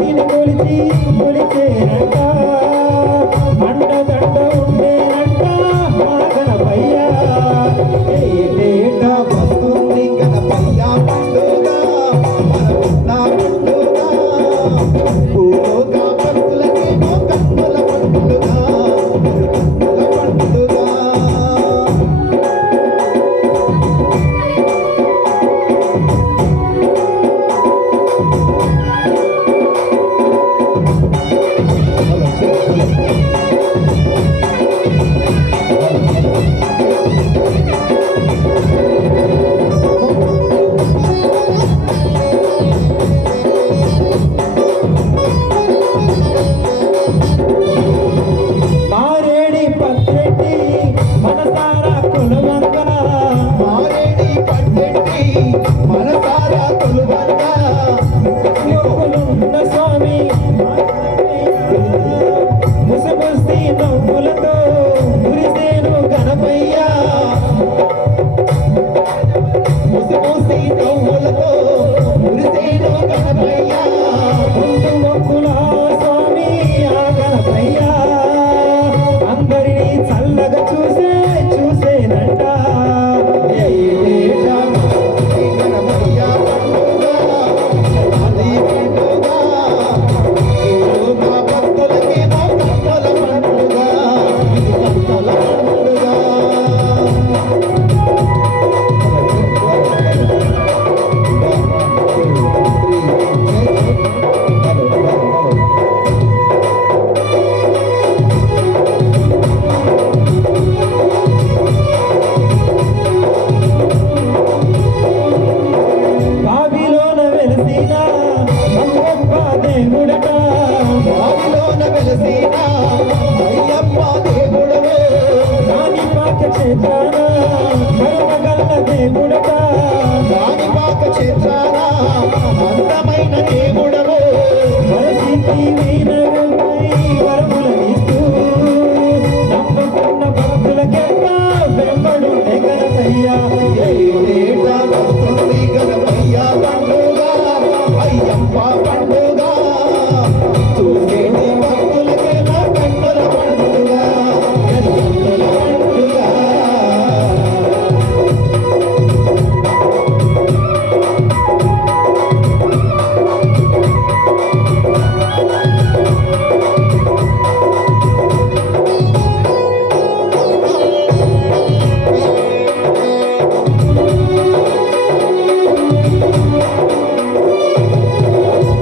భక్తిని కొలిచి కొలిచేనంట అండదండ ఉండేనంట మా గణపయ్య ఏటేటా వస్తుంది గణపయ్య పండుగ మన పండుగ భూలోక భక్తులకేమో కన్నుల పండుగ కన్నుల పండుగ మారేడి పత్రెట్టి మనసారా కొలువంగ మారేడి పట్టెట్టి మనసారా కొలువంగ మొక్కులున్న స్వామి ముసిముసి నవ్వులతో మురిసేను గణపయ్య ముసి ముసి నవ్వులతో మురిసేను గణపయ్య ముందు మొక్కుల స్వామి ఆ గణపయ్య అందరినీ చల్లగా చూసేనంట ఏటేటా వస్తుంది గణపయ్య పండుగ అది పండుగ భూలోక భక్తులకేమో కన్నుల పండుగ ఇది కన్నుల పండుగ బావిలోన వెలసిన అమ్మప్ప దేవుడట బావిలోన వెలసిన అయ్యప్ప దేవుడవే కాణిపాక క్షేత్రాన కరుమగల్ల దేవుడట కాణిపాక క్షేత్రాన అందమైన దేవుడవే వరసిద్ధి వీణరుపై వరములనిస్తూ నమ్మకున్న భక్తులకెంత వెంబడు గణపయ్య ఏటేటా వస్తుంది గణపయ్య పండుగ అయ్యప్ప పండుగ చూసేటి భక్తులకేమో కన్నుల పండుగ కన్నుల పండుగ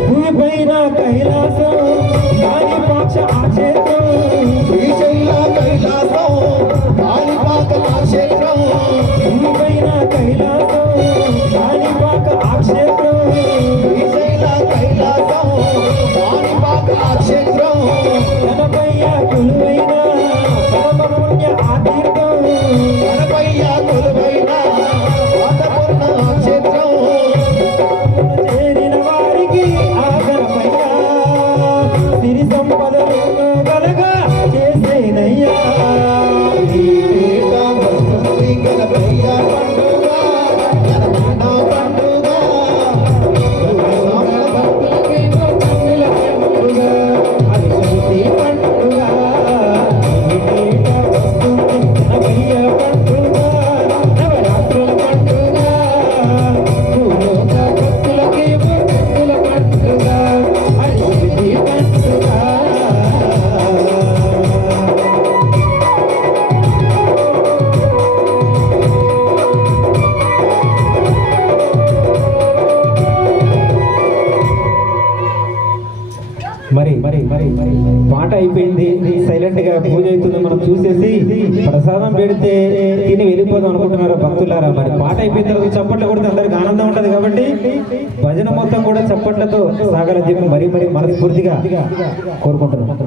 భూమిపైన కైలాసం కాణిపాక్ష ఆ క్షేత్రం శ్రీశైల కైలాసం కాణిపాక క్షేత్రం భూమిపైన కైలాసం కాణిపాక ఆ క్షేత్రం శ్రీశైల కైలాసం కాణిపాక క్షేత్రం గణపయ్య కొలువైన పరమ పుణ్య ఆ తీర్థం గణపయ్య కొలువైన వాతపూర్ణ క్షేత్రం చేరిన వారికి ఆ గణపయ్య సిరి సంపదలు గలగా చేసేనయ్యా ఏటేటా వస్తుంది గణపయ్య పండుగ గణపయ్య పండుగ భూలోక భక్తులకేమో కన్నుల పండుగ అది శక్తి పండుగ ఏటేటా వస్తుంది గణపయ్య పండుగ నవరాత్రుల పండుగ భూలోక భక్తులకేమో కన్నుల పండుగ అది శక్తి పండుగ మరి మరి మరి పాట అయిపోయింది, సైలెంట్ గా పూజ అవుతుంది. మనం చూసేసి ప్రసాదం పెడితే తిని వెళ్ళిపోదాం అనుకుంటున్నారు భక్తులారా. మరి పాట అయిపోయిన తర్వాత చప్పట్లు కొడితే అందరికి ఆనందం ఉంటది కాబట్టి భజన మొత్తం కూడా చప్పట్లతో సాగాలని చెప్పి మరీ మనస్ఫూర్తిగా కోరుకుంటున్నాం.